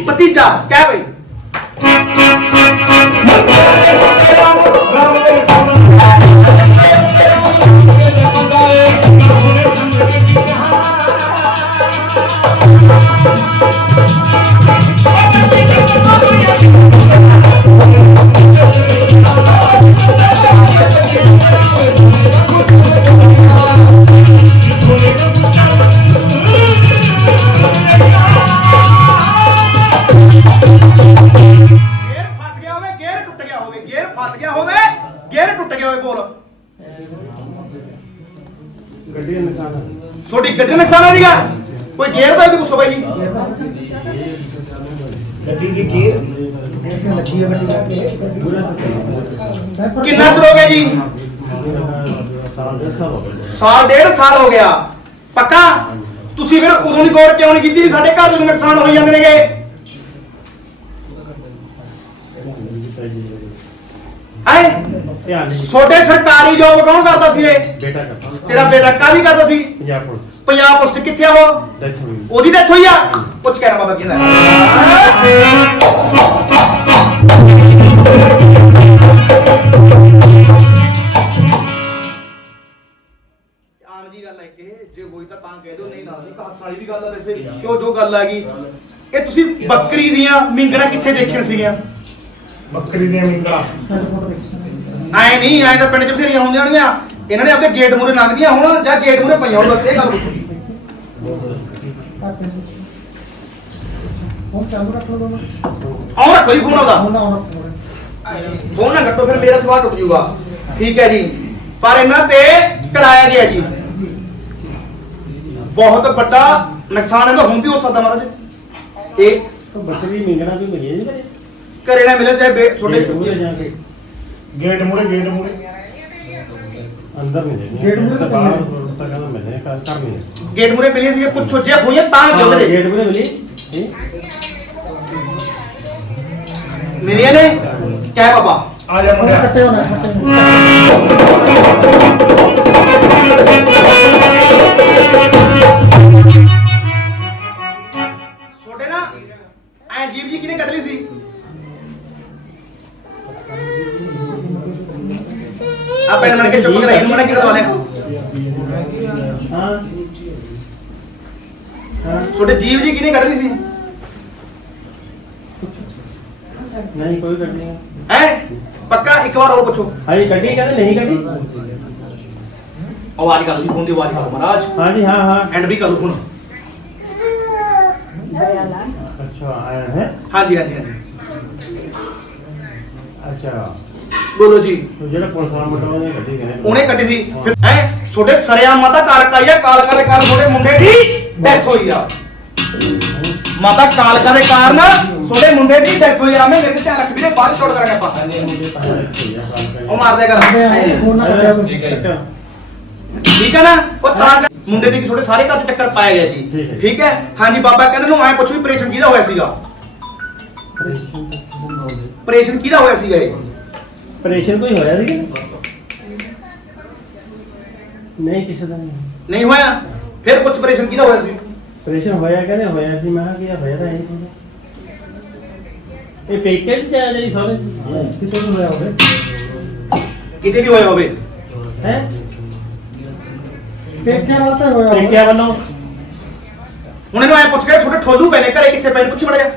ਭਤੀਜਾ। ਭਤੀਜਾ ਕਹਿ ਬਈ ਛੋਟੀ ਗੱਡੀ ਦਾ ਨੁਕਸਾਨ ਆ ਜੀਗਾ ਕੋਈ ਗੇਅਰ ਦਾ ਵੀ ਪੁੱਛੋ ਬਾਈ ਜੀ। ਗੱਡੀ ਕਿੰਨਾ ਚਿਰ ਹੋ ਗਿਆ ਜੀ? ਸਾਲ ਡੇਢ ਸਾਲ ਹੋ ਗਿਆ। ਪੱਕਾ? ਤੁਸੀਂ ਫਿਰ ਉਦੋਂ ਦੀ ਗੌਰ ਕਿਉਂ ਨਹੀਂ ਕੀਤੀ ਵੀ ਸਾਡੇ ਘਰ ਦੇ ਨੁਕਸਾਨ ਹੋਈ ਜਾਂਦੇ ਨੇਗੇ? ਹੈ? ਧਿਆਨ ਨਹੀਂ। ਛੋਟੇ ਸਰਕਾਰੀ ਜੋਬ ਕੌਣ ਕਰਦਾ ਸੀ ਇਹ? ਬੇਟਾ ਤੇਰਾ ਬੇਟਾ ਕਾਹਦੀ ਕਰਦਾ ਸੀ? ਪੰਜਾਬ ਪੁਲਿਸ। ਪੰਜਾਬ ਪੁਲਿਸ 'ਚ ਕਿੱਥੇ ਆ ਉਹ? ਡੈਥ ਹੋਈ। ਉਹਦੀ ਡੈਥ ਹੋਈ ਆ? ਪੁੱਛ ਕੇ ਬਾਬਾ ਕਿਹਦਾ ਆਮ ਜੀ ਗੱਲ ਹੈ ਕਿ ਜੇ ਹੋਈ ਤਾਂ ਤਾਂ ਕਹਿ ਦਿਓ ਨਹੀਂ ਨਾ ਸੀ ਕਾਸ ਵਾਲੀ ਵੀ ਗੱਲ ਆ ਵੈਸੇ ਕਿਉਂ ਜੋ ਗੱਲ ਆ ਗਈ। ਇਹ ਤੁਸੀਂ ਬੱਕਰੀ ਦੀਆਂ ਮਿੰਗਣਾ ਕਿੱਥੇ ਦੇਖੀਆਂ ਸੀਗੀਆਂ? ਬੱਕਰੀ ਦੇ ਮਿੰਗਲਾ ਐ ਨਹੀਂ ਐ ਤਾਂ ਪਿੰਡ ਚ ਬਥੇਰੀਆਂ ਹੁੰਦੀਆਂ ਹੋਣਗੀਆਂ ਇਹਨਾਂ ਨੇ ਆਪਣੇ ਗੇਟ ਮੂਰੇ ਲੰਘਦੀਆਂ ਹੋਣ ਜਾਂ ਗੇਟ ਮੂਰੇ ਪਈਆਂ ਹੋਣ ਬਸ ਇਹ ਗੱਲ ਪੁੱਛੀ। ਆਉਂ ਰੱਖੋ ਜੀ ਫੋਨ ਉਹਦਾ। ਫੋਨ ਨਾ ਕੱਟੋ ਫਿਰ ਮੇਰਾ ਸਵਾਲ ਟੁੱਟ ਜਾਊਗਾ। ਠੀਕ ਹੈ ਜੀ। ਪਰ ਇਹਨਾਂ ਤੇ ਕਰਾਇਆ ਗਿਆ ਜੀ। ਬਹੁਤ ਵੱਡਾ ਨੁਕਸਾਨ ਇਹਦਾ ਹੁਣ ਵੀ ਹੋ ਸਕਦਾ ਮਹਾਰਾਜ। ਇਹ ਬੱਕਰੀ ਮਿੰਗਣਾ ਵੀ ਮਿਲੀ ਨਹੀਂ। ਕਰੇ ਘਰੇ ਨਾ ਮਿਲੇ ਚਾਹੇ ਬੇ- ਛੋਟੇ ਜਾ ਕੇ। ਗੇਟ ਮੂਰੇ ਗੇਟ ਮੂਰੇ ਅੰਦਰ ਨਹੀਂ ਗੇਟ ਮੂਹਰੇ ਤਾਂ ਬਾਹਰ ਤਾਂ ਕਹਿੰਦਾ ਮਿਲਣੇ ਕਰ ਕਰ ਨਹੀਂ ਗੇਟ ਮੂਰੇ ਮਿਲੇ ਸੀ ਪੁੱਛੋ ਜੇ ਹੋਈਆਂ ਤਾਂ ਕਿਉਂ ਕਰੇ ਗੇਟ ਮੂਰੇ ਮਿਲੀ। ਮਿਲੀਆਂ ਨੇ? ਕਹਿ ਬਾਬਾ। ਆ ਜਾ ਮੁੰਡਿਆ। ਛੋਟੇ ਨਾ ਐ ਜੀਬ ਜੀ ਕਿਨੇ ਕੱਢ ਲਈ ਸੀ? ਆ ਪੈਣ ਮਣ ਕੇ ਚੁੱਪ ਕਰਾਈ ਇਹਨੂੰ ਮਣਾ ਕਿਹੜਾ ਦਵਾ ਲਿਆ ਹਾਂ ਹਾਂ ਛੋਟੇ ਜੀਬ ਜੀ ਕਿਨੇ ਕੱਢ ਲਈ ਸੀ ਨਹੀਂ ਕੋਈ ਗੱਡੀ ਨਹੀਂ ਹੈ ਪੱਕਾ ਇੱਕ ਵਾਰ ਹੋਰ ਪੁੱਛੋ ਹਾਈ ਗੱਡੀ ਕਹਿੰਦੇ ਨਹੀਂ ਗੱਡੀ ਆਵਾਜ਼ ਕਰ ਲਈ ਫੋਨ ਦੀ ਆਵਾਜ਼ ਕਰ ਮਹਾਰਾਜ ਹਾਂਜੀ ਹਾਂ ਹਾਂ ਐਂਡ ਵੀ ਕਰ ਹੁਣ ਅੱਛਾ ਆਇਆ ਹੈ ਹਾਂਜੀ ਹਾਂਜੀ ਹਾਂਜੀ ਅੱਛਾ ਬੋਲੋ ਜੀ। ਉਹ ਜਿਹੜਾ ਪੁਲਿਸ ਵਾਲਾ ਮੁੰਡਾ ਉਹਨੇ ਗੱਡੀ ਕਹਿੰਦੇ ਉਹਨੇ ਕੱਢੀ ਸੀ। ਫਿਰ ਹੈ ਛੋਟੇ ਸਰਿਆ ਮਾਤਾ ਕਾਲਕਾ ਆਈ ਆ ਕਾਲਕਾ ਦੇ ਕਾਰਨ ਛੋਟੇ ਮੁੰਡੇ ਦੀ ਡੈਥ ਹੋਈ ਆ। ਮਾਤਾ ਕਾਲਕਾ ਦੇ ਕਾਰਨ ਛੋਟੇ ਮੁੰਡੇ ਦੀ ਡੈਥ ਹੋਈ ਆ। ਮੈਂ ਮੇਰੇ ਤੇ ਧਿਆਨ ਰੱਖ ਵੀਰੇ ਬਾਅਦ ਛੋੜ ਕਰਾਂਗੇ ਆਪਾਂ ਉਹ ਮਾਰ ਦੇਗਾ ਠੀਕ ਹੈ ਨਾ? ਉਹ ਤਾਂ ਮੁੰਡੇ ਦੀ ਛੋਟੇ ਸਾਰੇ ਘਰ ਚ ਚੱਕਰ ਪਾਇਆ ਗਿਆ ਜੀ। ਹੈ। ਠੀਕ ਹੈ? ਹਾਂਜੀ ਬਾਬਾ ਕਹਿੰਦੇ ਨੂੰ ਐ ਪੁੱਛੋ ਵੀ ਆਪਰੇਸ਼ਨ ਕਿਹਦਾ ਹੋਇਆ ਸੀਗਾ? ਆਪਰੇਸ਼ਨ ਕਿਹਦਾ ਹੋਇਆ ਸੀਗਾ ਇਹ? ਆਪਰੇਸ਼ਨ ਕੋਈ ਹੋਇਆ ਸੀ ਨਹੀਂ ਕਿਸੇ ਦਾ ਨਹੀਂ ਨਹੀਂ ਹੋਇਆ? ਫਿਰ ਪੁੱਛ ਆਪਰੇਸ਼ਨ ਕਿਹਦਾ ਹੋਇਆ ਸੀ? ਆਪਰੇਸ਼ਨ ਹੋਇਆ ਕਹਿੰਦੇ ਹੋਇਆ ਸੀ ਮੈਂ ਕਿਹਾ ਕੀ ਆ, ਹੋਇਆ ਤਾਂ ਹੈ ਨਹੀਂ। ਕੋਈ ਇਹ ਪੇਕੇ ਚ ਜਾਇਆ ਜਿਹੜੀ ਸਾਰੇ? ਕਿਤੇ ਨੂੰ ਹੋਇਆ ਹੋਵੇ? ਕਿਤੇ ਵੀ ਹੋਇਆ ਹੋਵੇ? ਹੈ? ਪੇਕਿਆਂ ਵਾਸਤੇ ਹੋਇਆ ਪੇਕਿਆਂ ਵੱਲੋਂ। ਹੁਣ ਇਹਨੂੰ ਐ ਪੁੱਛ ਕੇ ਛੋਟੇ ਠੋਲੂ ਪੈ ਨੇ ਘਰੇ ਕਿੱਥੇ ਪੈ ਨੇ? ਪੁੱਛੀ ਮੜਿਆ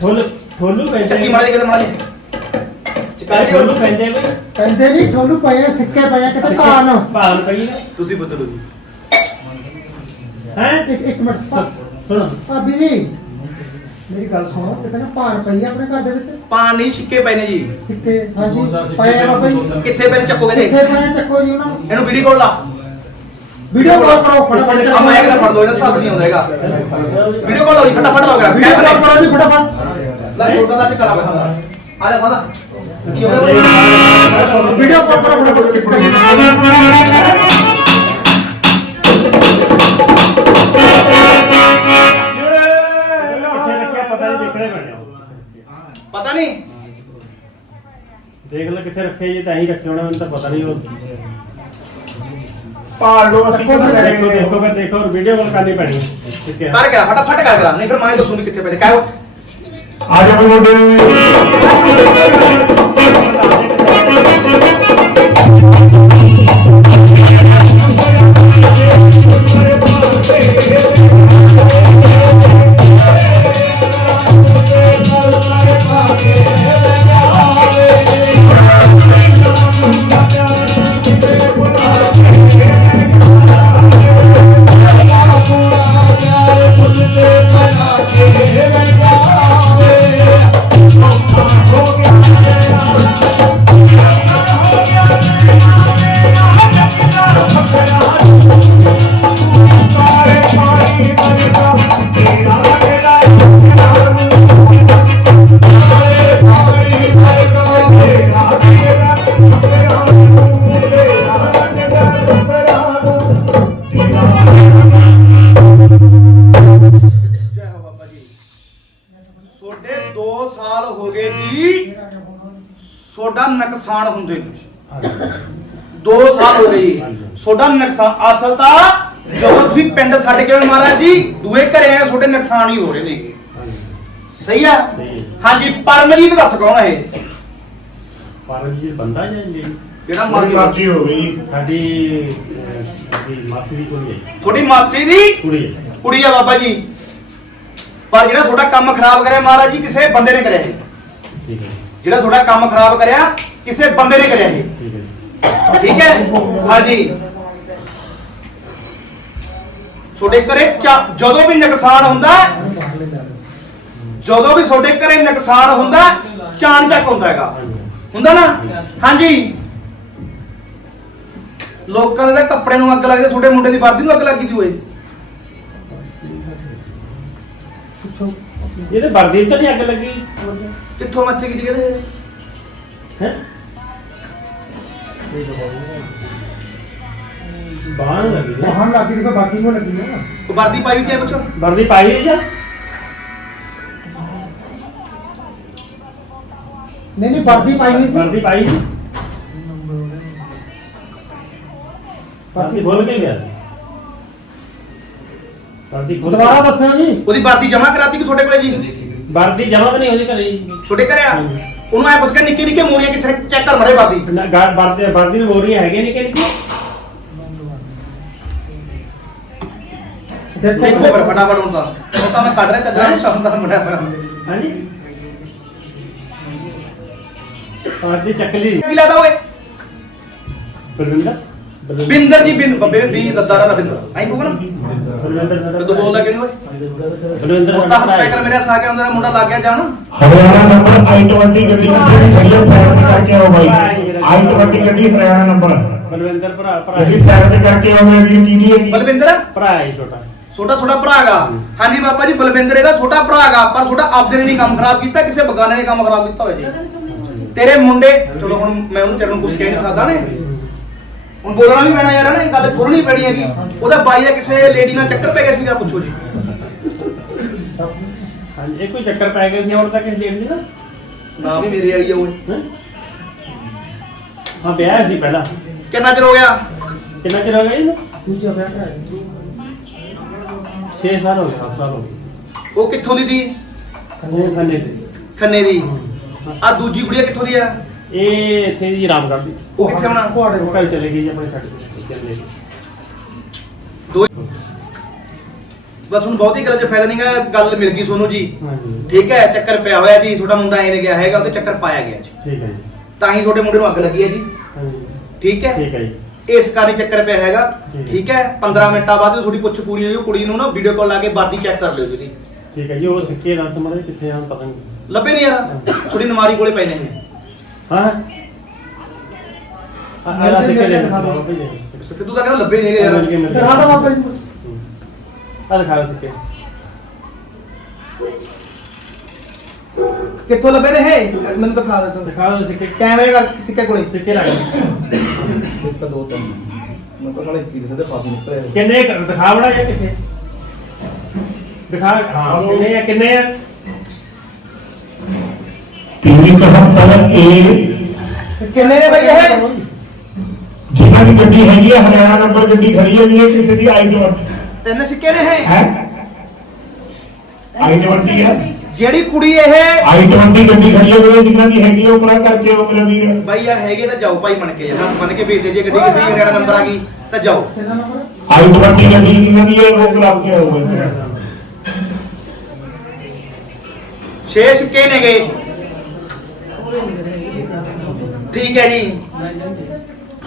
ਠੋਲ ਠੋਲੂ ਪੈਂਦੇ ਚੱਕੀ ਮਾਰ ਦੇ ਕਿਤੇ ਮਾਰ ਚਕਾਰੀ ਠੋਲੂ ਪੈਂਦੇ ਕੋਈ? ਕਹਿੰਦੇ ਨਹੀਂ ਠੋਲੂ ਪਏ ਆ, ਸਿੱਕੇ ਪਏ ਆ, ਕਿਤੇ ਭਾਨ ਭਾਲ ਪਈ ਤੁਸੀਂ ਪੁੱਛ ਲਓ ਜੀ। ਹੈ? ਇੱਕ ਇੱਕ ਮਿੰਟ ਸੁਣ ਭਾਬੀ ਜੀ ਮੇਰੀ ਗੱਲ ਸੁਣੋ ਤੇ ਕਹਿੰਦਾ ਭਾਨ ਪਈ ਆ ਆਪਣੇ ਘਰ ਦੇ ਵਿੱਚ। ਪਾਣ ਨਹੀਂ ਛਿੱਕੇ ਪਏ ਨੇ ਜੀ। ਸਿੱਕੇ ਹਾਂਜੀ। ਪਏ ਆ ਬਾਬਾ ਜੀ। ਕਿੱਥੇ ਪਏ ਨੇ ਚੱਕੋਗੇ ਦੇ ਕਿੱਥੇ ਪਏ ਆ, ਚੱਕੋ ਜੀ ਉਹਨਾਂ ਨੂੰ? ਇਹਨੂੰ ਵੀਡੀਓ ਕਾਲ ਲਾ। ਵੀਡੀਓ ਕਾਲ ਕਰੋ ਫਟਾਫਟ ਆ ਮੈਂ ਕਿਹਦਾ ਫੜ ਦੋ ਇਹਨਾਂ ਸਭ ਨਹੀਂ ਆਉਂਦਾ ਹੈਗਾ। ਵੀਡੀਓ ਕਾਲ ਹੋਈ ਫਟਾਫਟ ਹੋ ਗਿਆ ਵੀਡੀਓ ਕਾਲ ਕਰੋ ਜੀ ਫਟਾਫਟ। ਲੈ ਛੋਟਾ ਦਾ ਟਿਕਾ ਲਾ ਮੈਂ ਆ ਜਾ ਸਾਦਾ ਹੋ ਵੀਡੀਓ ਕਾਲ ਕਰੋ ਫਟਾਫਟ ਕਿੱਥੇ ਰੱਖਿਆ ਪਤਾ ਨਹੀਂ ਦੇਖਣੇ ਪੈਣੇ ਪਤਾ ਨਹੀਂ। ਦੇਖ ਲੈ ਕਿੱਥੇ ਰੱਖੇ ਜੇ ਤਾਂ ਹੀ ਰੱਖੇ ਹੋਣਾ ਮੈਨੂੰ ਤਾਂ ਪਤਾ ਨਹੀਂ ਉਹ ਪਾਲ ਲੋ ਅਸੀਂ ਕਿਹਨਾਂ ਲੈ ਦੇਖੋ ਦੇਖੋ ਫਿਰ ਦੇਖੋ ਵੀਡੀਓ ਕਾਲ ਕਰਨੀ ਪੈਣੀ। ਹੈ ਠੀਕ ਹੈ। ਕਰ ਗਿਆ ਫਟਾਫਟ ਕਰ ਗਿਆ। ਨਹੀਂ ਫਿਰ ਮੈਂ ਦੱਸੂ ਕਿੱਥੇ ਪਏ ਕਾਹੋ ਆ ਜਾ ਮੁੰਡੇ 2 ਸਾਲ ਹੋ ਜੀ ਤੁਹਾਡਾ ਨੁਕਸਾਨ ਅਸਲ ਤਾਂ ਜਦੋਂ ਤੁਸੀਂ ਪਿੰਡ ਛੱਡ ਕੇ ਆਏ ਮਹਾਰਾਜ ਜੀ ਦੂਏ ਘਰੇ ਆਏ ਤੁਹਾਡੇ ਨੁਕਸਾਨ ਹੀ ਹੋ ਰਹੇ ਨੇਗੇ ਸਹੀ ਆ। ਹਾਂਜੀ ਪਰਮਜੀਤ ਦੱਸ ਕੌਣ ਹੈ ਇਹ? ਪਰ ਜੀ ਬੰਦਾ ਜਾਂ ਜੀ ਜਿਹੜਾ ਮਰ ਮਾਰੀ ਗਿਆ। ਵਾਸੀ ਹੋ ਗਈ। ਸਾਡੀ ਸਾਡੀ ਮਾਸੀ ਦੀ ਕੁੜੀ ਹੈ। ਤੁਹਾਡੀ ਮਾਸੀ ਦੀ ਕੁੜੀ ਹੈ। ਕੁੜੀ ਆ ਬਾਬਾ ਜੀ। ਪਰ ਜਿਹੜਾ ਤੁਹਾਡਾ ਕੰਮ ਖਰਾਬ ਕਰਿਆ ਮਹਾਰਾਜ ਜੀ ਕਿਸੇ ਬੰਦੇ ਨੇ ਕਰਿਆ ਇਹ। ਠੀਕ ਹੈ। ਜਿਹੜਾ ਤੁਹਾਡਾ ਕੰਮ ਖਰਾਬ ਕਰਿਆ ਕਿਸੇ ਬੰਦੇ ਨੇ ਕਰਿਆ ਇਹ। ਠੀਕ ਹੈ? ਹੈ ਹਾਂਜੀ। ਤੁਹਾਡੇ ਘਰੇ ਜਦੋਂ ਵੀ ਨੁਕਸਾਨ ਹੁੰਦਾ ਜਦੋਂ ਵੀ ਤੁਹਾਡੇ ਘਰੇ ਨੁਕਸਾਨ ਹੁੰਦਾ ਚਾਣ ਚੱਕ ਹੁੰਦਾ ਹੈਗਾ। ਹੁੰਦਾ ਨਾ? ਹਾਂਜੀ। ਲੋਕਾਂ ਦੇ ਕੱਪੜੇ ਨੂੰ ਅੱਗ ਲੱਗਦੀ ਤੁਹਾਡੇ ਮੁੰਡੇ ਦੀ ਵਰਦੀ ਨੂੰ ਅੱਗ ਲੱਗੀ ਦੀ ਹੋਏ ਇਹਦੇ ਵਰਦੀ ਤਾਂ ਨਹੀਂ ਅੱਗ ਲੱਗੀ। ਕਿੱਥੋਂ ਮੱਚੀ ਕਹਿੰਦੇ ਹੈ? ਬਾਹਰ ਤੇ ਬਾਕੀ ਨੂੰ ਲੱਗੀ। ਨਾ ਉਹ ਵਰਦੀ ਪਾਈ ਹੋਈ ਹੈ ਪੁੱਛੋ ਵਰਦੀ ਪਾਈ ਹੈ ਜਾਂ ਨਹੀਂ ਨਹੀਂ ਵਰਦੀ ਪਾਈ ਹੋਈ ਸੀ। ਵਰਦੀ ਪਾਈ ਸੀ? ਵਰਦੀ ਬੋਲ ਕੇ ਗਿਆ। ਵਰਦੀ ਖੋਲ ਕੇ- ਦੁਬਾਰਾ ਦੱਸਿਓ ਜੀ। ਉਹਦੀ ਵਰਦੀ ਜਮ੍ਹਾਂ ਕਰਾਤੀ ਕਿ ਤੁਹਾਡੇ ਕੋਲੇ ਜੀ? ਵਰਦੀ ਜਮਾ ਤਾਂ ਨਹੀਂ ਉਹਦੇ ਘਰੇ ਜੀ। ਤੁਹਾਡੇ ਘਰੇ ਆ। ਉਹਨੂੰ ਐ ਪੁੱਛ ਕੇ ਨਿੱਕੇ ਨਿੱਕੇ ਮੋਰੀਆਂ ਕਿੱਥੇ ਚੈੱਕ ਕਰ ਮਰੇ ਵਰਦੀ। ਨਾ ਗਾ- ਵਰਦੀ ਵਰਦੀ ਨੂੰ ਮੋਰੀਆਂ ਹੈਗੇ ਨਹੀਂ ਕਿ ਦੇਖੋ ਫਿਰ ਫਟਾਫਟ ਤਾਂ। ਉਹ ਤਾਂ ਮੈਂ ਕੱਢ ਰਿਹਾ ਚੱਲ ਰਿਹਾ ਸ਼ਬਦ ਦਾ ਮੁੰਡਾ ਹਾਂਜੀ। ਵਰਦੀ ਚੱਕਲੀ ਕੀ ਲਾਦਾ ਓਏ? ਬਲਵਿੰਦਰ? ਬਿੰਦਰ ਜੀ ਬਿੰਦ ਬੱਬੇ ਵੀ ਦੱਦਾਰਾ ਰਵਿੰਦਰ ਆਈ ਕੋ ਨਾ ਬਲਵਿੰਦਰ ਸਾਡਾ ਤੂੰ ਬੋਲਦਾ ਕਿਉਂ ਓਏ? ਬਲਵਿੰਦਰ ਉਹ ਤਾਂ ਸਪੈਕਰ ਮੇਰੇ ਸਾਹ ਕੇ ਅੰਦਰ ਮੁੰਡਾ ਲੱਗ ਗਿਆ ਜਾਣ। ਹਰਿਆਣਾ ਨੰਬਰ I20 ਗੱਡੀ ਹੈ ਸਾਈਡ ਤੇ ਕਰਕੇ ਆਓ ਬਾਈ। I20 ਗੱਡੀ ਹਰਿਆਣਾ ਨੰਬਰ ਬਲਵਿੰਦਰ ਭਰਾ ਭਰਾ ਗੱਡੀ ਸਾਈਡ ਤੇ ਕਰਕੇ ਆਓ ਮੇਰੀ ਕੀ ਹੈ ਜੀ ਬਲਵਿੰਦਰ? ਭਰਾ ਹੈ ਛੋਟਾ। ਛੋਟਾ ਛੋਟਾ ਭਰਾ ਹੈਗਾ ਹਾਂਜੀ ਬਾਬਾ ਜੀ ਬਲਵਿੰਦਰ ਇਹਦਾ ਛੋਟਾ ਭਰਾ ਹੈਗਾ ਪਰ ਛੋਟਾ ਆਪਦੇ ਨੇ ਨਹੀਂ ਕੰਮ ਖਰਾਬ ਕੀਤਾ ਕਿਸੇ ਬਗਾਨੇ ਨੇ ਕੰਮ ਖਰਾਬ ਕੀਤਾ ਹੋਇਆ ਜੀ। ਤੇਰੇ ਮੁੰਡੇ ਚਲੋ ਹੁਣ ਮੈਂ ਉਹਨੂੰ ਚਰਨ ਕੁਝ ਕਹਿ ਨਹੀਂ ਸਕਦਾ ਨੇ ਹੁਣ ਬੋਲਣਾ ਵੀ ਪੈਣਾ ਯਾਰ ਨੇ ਗੱਲ ਖੋਲਣੀ ਪੈਣੀ ਹੈਗੀ। ਉਹਦਾ ਬਾਈ ਦਾ ਕਿਸੇ ਲੇਡੀ ਨਾਲ ਚੱਕਰ ਪੈ ਗਿਆ ਸੀਗਾ ਪੁੱਛੋ ਜੀ। ਹਾਂਜੀ ਇਹ ਕੋਈ ਚੱਕਰ ਪੈ ਗਿਆ ਸੀ ਹੁਣ ਤੱਕ ਇਹ ਲੇਟ ਨਾ ਨਾ ਵੀ ਮੇਰੇ ਵਾਲੀ ਆ ਓਏ ਹੈਂ? ਹਾਂ ਵਿਆਹ ਸੀ ਪਹਿਲਾਂ। ਕਿੰਨਾ ਚਿਰ ਹੋ ਗਿਆ? ਕਿੰਨਾ ਚਿਰ ਹੋ ਗਿਆ ਇਹਨੂੰ? ਦੂਜਾ ਵਿਆਹ ਕਰਾਇਆ 6 ਸਾਲ ਹੋ ਗਏ 7 ਸਾਲ ਹੋ ਗਏ। ਉਹ ਕਿੱਥੋਂ ਦੀ ਦੀ? ਉਹ ਖੰਨੇ ਤੇ ਖੰਨੇ ਦੀ। ਆ ਦੂਜੀ ਕੁੜੀ ਕਿੱਥੋਂ ਦੀ ਆ? ਇਹ ਇੱਥੇ ਜੀ ਰਾਮਗੜ੍ਹ ਦੀ। ਉਹ ਕਿੱਥੇ ਹੋਣਾ? ਉਹ ਕੱਲ ਚਲੇ ਗਈ ਜੀ ਆਪਣੇ ਛੱਡ ਕੇ ਚੱਲੇ ਗਈ ਦੋ ਬਸ ਹੁਣ ਬਹੁਤੀ ਗੱਲ 'ਚ ਫਾਇਦਾ ਨਹੀਂਗਾ ਗੱਲ ਮਿਲ ਗਈ ਸੋਨੂੰ ਜੀ। ਹਾਂਜੀ। ਠੀਕ ਹੈ ਚੱਕਰ ਪਿਆ ਹੋਇਆ ਜੀ ਤੁਹਾਡਾ ਮੁੰਡਾ ਐ ਗਿਆ ਹੈਗਾ ਉਹਦੇ ਚੱਕਰ ਪਾਇਆ ਗਿਆ ਜੀ। ਠੀਕ ਹੈ ਜੀ। ਤਾਂ ਹੀ ਤੁਹਾਡੇ ਮੁੰਡੇ ਨੂੰ ਅੱਗ ਲੱਗੀ ਹੈ ਜੀ। ਹਾਂਜੀ। ਠੀਕ ਹੈ? ਠੀਕ ਹੈ ਜੀ। ਇਸ ਕਾਰਨ ਚੱਕਰ ਪਿਆ ਹੈਗਾ। ਠੀਕ ਹੈ। ਠੀਕ ਹੈ 15 ਮਿੰਟਾਂ ਬਾਅਦ ਤੁਹਾਡੀ ਪੁੱਛ ਪੂਰੀ ਹੋਈ ਉਹ ਕੁੜੀ ਨੂੰ ਨਾ ਵੀਡੀਓ ਕਾਲ ਲਾ ਕੇ ਵਰਦੀ ਚੈੱਕ ਕਰ ਲਿਓ ਜੀ। ਠੀਕ ਹੈ ਜੀ ਉਹ ਸਿੱਕੇ ਦਾ ਤੁਹਾਨੂੰ ਕਿੱਥੇ ਆ ਪਤਾ ਨਹੀਂ ਲੱਭੇ ਨਹੀਂ ਯਾਰ ਤੁਹਾਡੀ ਨਮਾਰੀ ਕੋਲੇ ਪਏ ਨੇ। ਇਹ। ਹਾਂ? ਆ ਆ ਸਿੱਕੇ ਦੇ ਦਿਓ ਸਿੱਧੂ ਤਾਂ ਕਹਿੰਦਾ ਲੱਭੇ ਨਹੀਂ ਯਾਰ। ਕਰਾ ਦੋ ਬਾਬਾ ਜੀ ਆ ਦਿਖਾ ਦਿਓ ਸਿੱਕੇ ਕਿੱਥੋਂ ਲੱਭੇ ਨੇ ਇਹ? ਮੈਨੂੰ ਦਿਖਾ ਦੇ ਤੂੰ। ਦਿਖਾ ਦਿਓ ਸਿੱਕੇ ਕੈਮਰੇ ਕਰ ਸਿੱਕੇ ਕੋਲੇ ਸਿੱਕੇ ਲੱਗ ਗਏ। ਇੱਕ ਦੋ ਤਿੰਨ। ਮੈਂ ਤਾਂ ਨਾਲੇ ਕੀ ਦਿਖਦੇ ਪਾਸ ਨਿਕਲੇ ਕਿੰਨੇ ਦਿਖਾ ਬੜਾ ਜਾਂ ਕਿੱਥੇ? ਦਿਖਾ ਹਾਂ ਕਿੰਨੇ ਆ ਕਿੰਨੇ ਆ? ਟੀਵੀ 71 ਏ ਕਿੰਨੇ ਨੇ ਬਈ ਇਹ? ਜਿਨ੍ਹਾਂ ਦੀ ਦੀ ਗੱਡੀ ਹੈਗੀ ਹੈ ਹਰਿਆਣਾ ਨੰਬਰ ਗੱਡੀ ਖੜੀ ਹੈ ਜੀ ਇਹ ਕਿਸੇ ਦੀ I20 ਤਿੰਨ ਸਿੱਕੇ ਨੇ ਇਹ? ਹੈ? I20 ਹੈ ਜਿਹੜੀ ਕੁੜੀ ਇਹ? I20 ਗੱਡੀ ਖੜੀ ਹੈ ਵੀਰੇ ਜਿਨ੍ਹਾਂ ਦੀ ਹੈਗੀ ਉਹ ਪੂਰਾ ਕਰਕੇ ਆਓ ਮੇਰਾ ਵੀਰ। ਬਾਈ ਯਾਰ ਹੈਗੇ ਤਾਂ ਜਾਓ ਭਾਈ ਬਣ ਕੇ ਯਾਰ ਬਣ ਕੇ ਭੇਜ ਦੇ ਜੇ ਗੱਡੀ ਕਿਸੇ ਹਰਿਆਣਾ ਨੰਬਰ ਆ ਗਈ ਤਾਂ ਜਾਓ। ਨੰਬਰ I20 ਗੱਡੀ ਜਿਨ੍ਹਾਂ ਦੀ ਹੈ ਉਹ ਕਰਾ ਕੇ ਆਓ 6 ਸਿੱਕੇ ਨੇਗੇ। ਠੀਕ ਹੈ ਜੀ।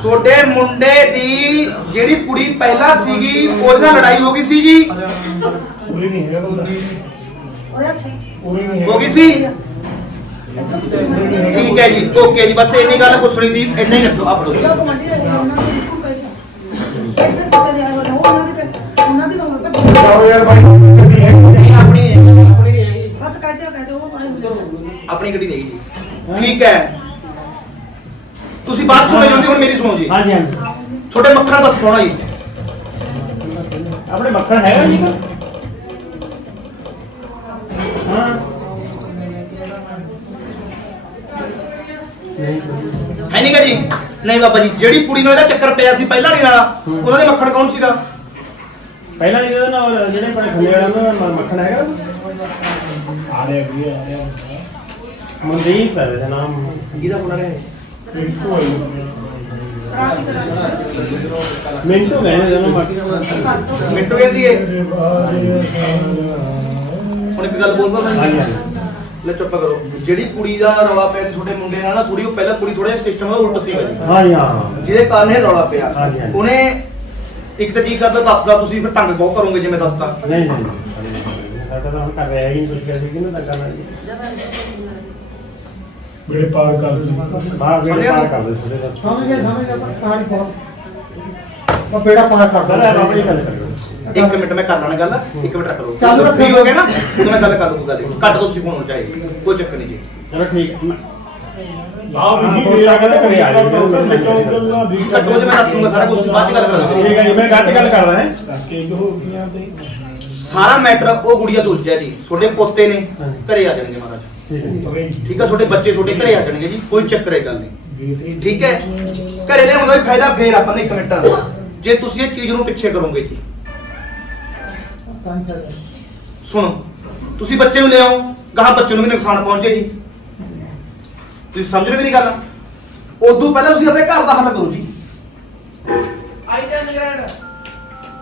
ਛੋਟੇ ਮੁੰਡੇ ਦੀ ਜਿਹੜੀ ਕੁੜੀ ਪਹਿਲਾਂ ਸੀਗੀ ਉਹਦੇ ਨਾਲ ਲੜਾਈ ਹੋ ਗਈ ਸੀ ਜੀ? ਪੂਰੀ ਨਹੀਂ ਹੈ ਪੂਰੀ ਨਹੀਂ ਹੋ ਗਈ ਸੀ? ਠੀਕ ਹੈ ਜੀ ਓਕੇ ਜੀ ਬਸ ਇੰਨੀ ਗੱਲ ਪੁੱਛਣੀ ਸੀ ਇੰਨਾ ਹੀ ਰੱਖੋ ਆਪ ਆਪਣੀ ਆਪਣੀ ਨਹੀਂ ਹੈਗੀ। ਬਸ ਕੱਢ ਦਿਓ ਕੱਢ ਦਿਓ ਆਪਣੀ ਗੱਡੀ ਨਹੀਂ ਜੀ ਠੀਕ ਹੈ। ਤੁਸੀਂ ਬਾਤ ਸੁਣੋ ਜਾਂਦੀ ਹੁਣ ਮੇਰੀ ਸੁਣੋ ਜੀ। ਹਾਂਜੀ ਹਾਂਜੀ। ਛੋਟੇ ਮੱਖਣ ਦਾ ਸਿਖਾਉਣਾ ਜੀ। ਆਪਣੇ ਮੱਖਣ ਹੈਗਾ ਜੀ ਕੋਈ? ਹਾਂ। ਨਹੀਂ ਹੈ ਨਹੀਂਗਾ ਜੀ। ਨਹੀਂ ਬਾਬਾ ਜੀ ਜਿਹੜੀ ਕੁੜੀ ਨਾਲ ਇਹਦਾ ਚੱਕਰ ਪਿਆ ਸੀ ਪਹਿਲਾਂ ਨਹੀਂ ਵਾਲਾ ਉਹਨਾਂ ਦੇ ਮੱਖਣ ਕੌਣ ਸੀਗਾ? ਪਹਿਲਾਂ ਨਹੀਂ ਇਹਦਾ ਨਾ ਜਿਹੜੇ ਆਪਣੇ ਖੰਡੇ ਵਾਲਾ ਨਾ ਮੱਖਣ ਹੈਗਾ। ਆ ਰਿਹਾ ਵੀਰੇ ਆ ਰਿਹਾ। ਮਨਦੀਪ ਹੈ ਇਹਦਾ ਨਾਮ। ਜਿਹਦਾ ਬੁਲਾ ਰਿਹਾ ਇੱਕ ਹੋਈ ਮਿੰਟੂ ਕਹਿੰਦੇ ਇਹਨੂੰ ਬਾਕੀ ਮਿੰਟੂ ਕਹਿੰਦੀ ਏ। ਹੁਣ ਇੱਕ ਗੱਲ ਹਾਂਜੀ ਮੈਂ। ਹਾਂਜੀ ਲੈ ਚੁੱਪ ਕਰੋ। ਜਿਹੜੀ ਕੁੜੀ ਦਾ ਰੌਲਾ ਪਿਆ ਸੀ ਛੋਟੇ ਮੁੰਡੇ ਨਾਲ ਨਾ ਕੁੜੀ ਉਹ ਪਹਿਲਾਂ ਕੁੜੀ ਥੋੜਾ ਜਿਹਾ ਸਿਸਟਮ ਦਾ ਉਲਟ ਸੀਗਾ ਜੀ। ਹਾਂਜੀ ਹਾਂ। ਜਿਹਦੇ ਕਾਰਨ ਇਹ ਰੌਲਾ ਪਿਆ। ਉਹਨੇ ਇੱਕ ਤਾਂ ਜੀ ਕਰਦਾ ਦੱਸਦਾ ਤੁਸੀਂ ਫਿਰ ਤੰਗ ਬਹੁਤ ਕਰੋਗੇ ਜਿਵੇਂ ਦੱਸਦਾ। ਨਹੀਂ ਨਹੀਂ। ਸਾਡਾ ਤਾਂ ਹੁਣ ਕਰ ਰਿਹਾ ਹੀ ਨਹੀਂ ਕੁਝ ਕਰਦੇ ਕਿ ਨਾ ਤਾਂ ਕਰਨਾ ਜੀ ਮੇਰੇ ਪਾਰ ਕਰ ਦਿੱਤੀ ਬਾਹਰ ਵੇੜ ਪਾਰ ਕਰ ਦੇ ਥੋੜੇ ਦਾ ਸਮਝ ਗਿਆ ਸਮਝ ਗਿਆ ਪਰ ਕਹਾਣੀ ਬਹੁਤ ਉਹ ਬੇੜਾ ਪਾਰ ਕਰ ਪਹਿਲਾਂ ਬਾਬਾ ਜੀ ਗੱਲ ਕਰਿਓ। ਇੱਕ ਮਿੰਟ ਮੈਂ ਕਰ ਲੈਣਾ ਗੱਲ। ਇੱਕ ਮਿੰਟ ਰੱਖ ਲਓ। ਚੱਲ ਰੱਖੋ। ਫ੍ਰੀ ਹੋ ਗਏ ਨਾ ਉਦੋਂ ਮੈਂ ਗੱਲ ਕਰ ਲੂੰਗਾ ਗੱਲ ਕੱਟ ਦੋ ਤੁਸੀਂ ਫੋਨ ਚਾਹੇ ਕੋਈ ਚੱਕਰ ਨਹੀਂ ਜੀ। ਚਲੋ ਠੀਕ ਆਹ ਵੀ ਕੋਈ ਤਾਂ ਕਹਿੰਦਾ ਘਰੇ ਆ ਜਾਓ। ਕੱਟੋ ਜੇ ਮੈਂ ਦੱਸ ਦੂੰਗਾ ਸਾਰਾ ਕੁਝ ਬਾਅਦ ਚ ਗੱਲ ਕਰਾਂਗੇ। ਠੀਕ ਹੈ ਜੀ ਮੈਂ ਗੱਟ ਗੱਲ ਕਰਦਾ ਹਾਂ। ਕਿੰਗ ਹੋ ਗਈਆਂ ਤੇ। ਸਾਰਾ ਮੈਟਰ ਉਹ ਗੁੜੀਆ ਤੋਂ ਜੀ। ਤੁਹਾਡੇ ਪੋਤੇ ਨੇ। ਘਰੇ ਆ ਜਾਣਗੇ ਮਹਾਰਾਜ। ਠੀਕ ਆ ਤੁਹਾਡੇ ਬੱਚੇ ਤੁਹਾਡੇ ਘਰੇ ਆ ਜਾਣਗੇ ਜੀ ਕੋਈ ਚੱਕਰ ਇਹ ਗੱਲ ਨਹੀਂ। ਠੀਕ ਹੈ? ਘਰੇ ਲਿਆਉਣ ਦਾ ਵੀ ਫਾਇਦਾ ਫੇਰ ਆਪਾਂ ਨੇ ਇੱਕ ਮਿੰਟ ਜੇ ਤੁਸੀਂ ਇਹ ਚੀਜ਼ ਨੂੰ ਪਿੱਛੇ ਕਰੋਗੇ ਜੀ। ਸੁਣੋ ਤੁਸੀਂ ਬੱਚੇ ਨੂੰ ਲਿਆਓ ਗਾਹਾਂ ਬੱਚੇ ਨੂੰ ਵੀ ਨੁਕਸਾਨ ਪਹੁੰਚੇ ਜੀ। ਤੁਸੀਂ ਸਮਝ ਰਹੇ ਮੇਰੀ ਗੱਲ? ਉਦੋਂ ਪਹਿਲਾਂ ਤੁਸੀਂ ਆਪਣੇ ਘਰ ਦਾ ਹੱਲ ਕਰੋ ਜੀ।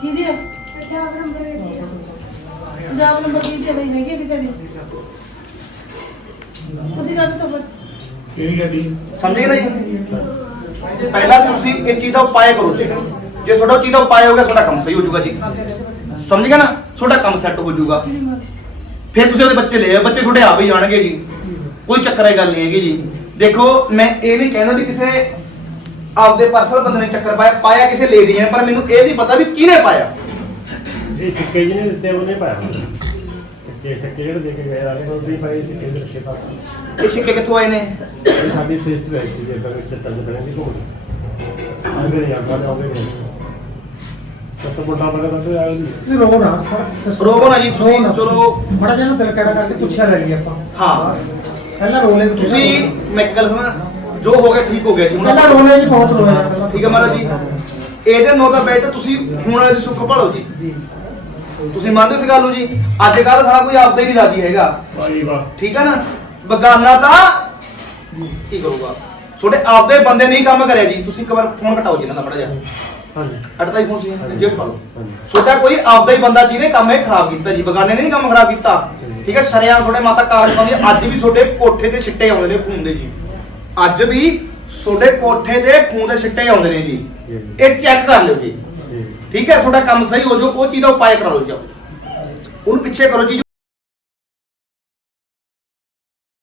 ਕਿਹਦੀ ਹੈ ਪੰਜਾਬ ਨੰਬਰ ਪੰਜਾਬ ਨੰਬਰ ਕਿਹਦੀ ਹੈ ਨਹੀਂ ਹੈਗੀ ਕਿਸੇ ਦੀ? ਤੁਸੀਂ ਗੱਲ ਤਾਂ ਬਸ। ਕਿਹੜੀ ਗੱਡੀ ਸਮਝ ਗਏ ਨਾ ਜੀ? ਪਹਿਲਾਂ ਤੁਸੀਂ ਇਹ ਚੀਜ਼ ਦਾ ਉਪਾਅ ਕਰੋ ਜੀ। ਜੇ ਤੁਹਾਡਾ ਉਹ ਚੀਜ਼ ਦਾ ਉਪਾਅ ਹੋ ਗਿਆ ਤੁਹਾਡਾ ਕੰਮ ਸਹੀ ਹੋ ਜਾਊਗਾ ਜੀ। ਸਮਝ ਗਏ ਨਾ? ਤੁਹਾਡਾ ਕੰਮ ਸੈੱਟ ਹੋ ਜਾਊਗਾ। ਫਿਰ ਤੁਸੀਂ ਉਹਦੇ ਬੱਚੇ ਲੈ ਆਓ। ਬੱਚੇ ਤੁਹਾਡੇ ਆ ਵੀ ਜਾਣਗੇ ਜੀ। ਕੋਈ ਚੱਕਰ ਗੱਲ ਨਹੀਂ ਹੈਗੀ ਜੀ। ਦੇਖੋ ਮੈਂ ਇਹ ਨਹੀਂ ਕਹਿੰਦਾ ਵੀ ਕਿਸੇ ਆਪਦੇ ਪਰਸਨਲ ਬੰਦੇ ਨੇ ਚੱਕਰ ਪਾਇਆ ਪਾਇਆ ਕਿਸੇ ਲੇਡੀ ਨੇ ਪਰ ਮੈਨੂੰ ਇਹ ਨਹੀਂ ਪਤਾ ਵੀ ਕਿਹਨੇ ਪਾਇਆ। ਇਹ ਸਿੱਕੇ ਜਿਹਨੇ ਦਿੱਤੇ ਉਹਨੇ ਪਾਇਆ। ਸਿੱਕੇ ਸਿੱਕੇ ਜਿਹੜੇ ਦੇ ਕੇ ਗਏ ਆ ਉਹ ਨਹੀਂ ਪਾਏ ਸਿੱਕੇ ਦੇ ਰੱਖੇ ਤਾਂ? ਇਹ ਸਿੱਕੇ ਕਿੱਥੋਂ ਆਏ ਨੇ? ਇਹ ਸਾਡੀ ਸਿਸਟਰ ਹੈ ਜੀ ਜੇ ਕਰ ਚੱਟਾ ਬਣੇ ਦੀ ਕੋਲ ਆਉਂਦੇ ਨਹੀਂ ਆਉਂਦੇ ਆਉਂਦੇ ਨਹੀਂ ਸਭ ਵੱਡਾ ਬੜਾ ਤਾਂ ਆਇਆ ਜੀ ਤੁਸੀਂ ਰੋ ਨਾ। ਰੋਵੋ ਨਾ ਜੀ, ਤੁਸੀਂ ਚਲੋ- ਬੜਾ ਜਿਹਾ ਦਿਲ ਕਿਹੜਾ ਕਰਕੇ ਪੁੱਛਿਆ ਲੈ ਲਈ ਆਪਾਂ। ਹਾਂ। ਪਹਿਲਾਂ ਰੋ ਲੈ ਤੁਸੀਂ ਮੈਂ ਇੱਕ ਗੱਲ ਸੁਣਾ ਜੋ ਹੋ ਗਿਆ ਠੀਕ ਹੋ ਗਿਆ ਜੀ ਹੁਣ ਪਹਿਲਾਂ ਰੋ ਲੈ ਜੀ ਬਹੁਤ ਰੋਇਆ ਪਹਿਲਾਂ ਠੀਕ ਹੈ ਮਹਾਰਾਜ ਜੀ। ਇਹਦੇ ਨੋ ਦਾ ਬੈਠ ਤੁਸੀਂ ਹੁਣ ਵਾਲੇ ਦੀ ਸੁੱਖ ਭਾਲੋ ਜੀ। ਜੀ। ਤੁਸੀਂ ਮੰਨਦੇ ਇਸ ਗੱਲ ਨੂੰ ਜੀ? ਅੱਜ ਕੱਲ ਸਾਰਾ ਕੋਈ ਆਪਦਾ ਹੀ ਨਹੀਂ ਰਾਜੀ ਹੈਗਾ। ਵਾਹੀ ਵਾਹ। ਠੀਕ ਹੈ ਨਾ? ਬਗਾਨਾ ਤਾਂ ਕੀ ਕਰੂਗਾ? ਤੁਹਾਡੇ ਆਪਦੇ ਬੰਦੇ ਨਹੀਂ ਕੰਮ ਕਰਿਆ ਜੀ। ਤੁਸੀਂ ਇੱਕ ਵਾਰ ਫੋਨ ਘਟਾਓ ਜੀ ਇਹਨਾਂ ਦਾ ਮੜਾ ਜਾ ਹਾਂਜੀ। ਅੜਤਾ ਹੀ ਫੋਨ ਸੀ ਜੇ ਪਾ ਲਓ। ਤੁਹਾਡਾ ਕੋਈ ਆਪਦਾ ਹੀ ਬੰਦਾ ਜਿਹਨੇ ਕੰਮ ਇਹ ਖਰਾਬ ਕੀਤਾ ਜੀ। ਬਗਾਨੇ ਨੇ ਨਹੀਂ ਕੰਮ ਖਰਾਬ ਕੀਤਾ। ਠੀਕ ਹੈ ਸ਼ਰਿਆਮ ਤੁਹਾਡੇ ਮਾਤਾ ਕਾਰਜ ਪਾਉਂਦੀ ਹੈ, ਅੱਜ ਵੀ ਤੁਹਾਡੇ ਕੋਠੇ ਤੇ ਛਿੱਟੇ ਆਉਂਦੇ ਨੇ ਖੂਨ ਦੇ ਜੀ। ਅੱਜ ਵੀ ਤੁਹਾਡੇ ਕੋਠੇ ਤੇ ਖੂਨ ਦੇ ਛਿੱਟੇ ਆਉਂਦੇ ਨੇ ਜੀ। ਇਹ ਚੈੱਕ ਕਰ ਲਿਓ ਜੀ। ਠੀਕ ਹੈ, ਤੁਹਾਡਾ ਕੰਮ ਸਹੀ ਹੋ ਜਾਊ, ਉਹ ਚੀਜ਼ ਦਾ ਉਪਾਅ ਕਰਾ ਲਓ ਜੀ ਆਪ। ਉਹਨੂੰ ਪਿੱਛੇ ਕਰੋ ਜੀ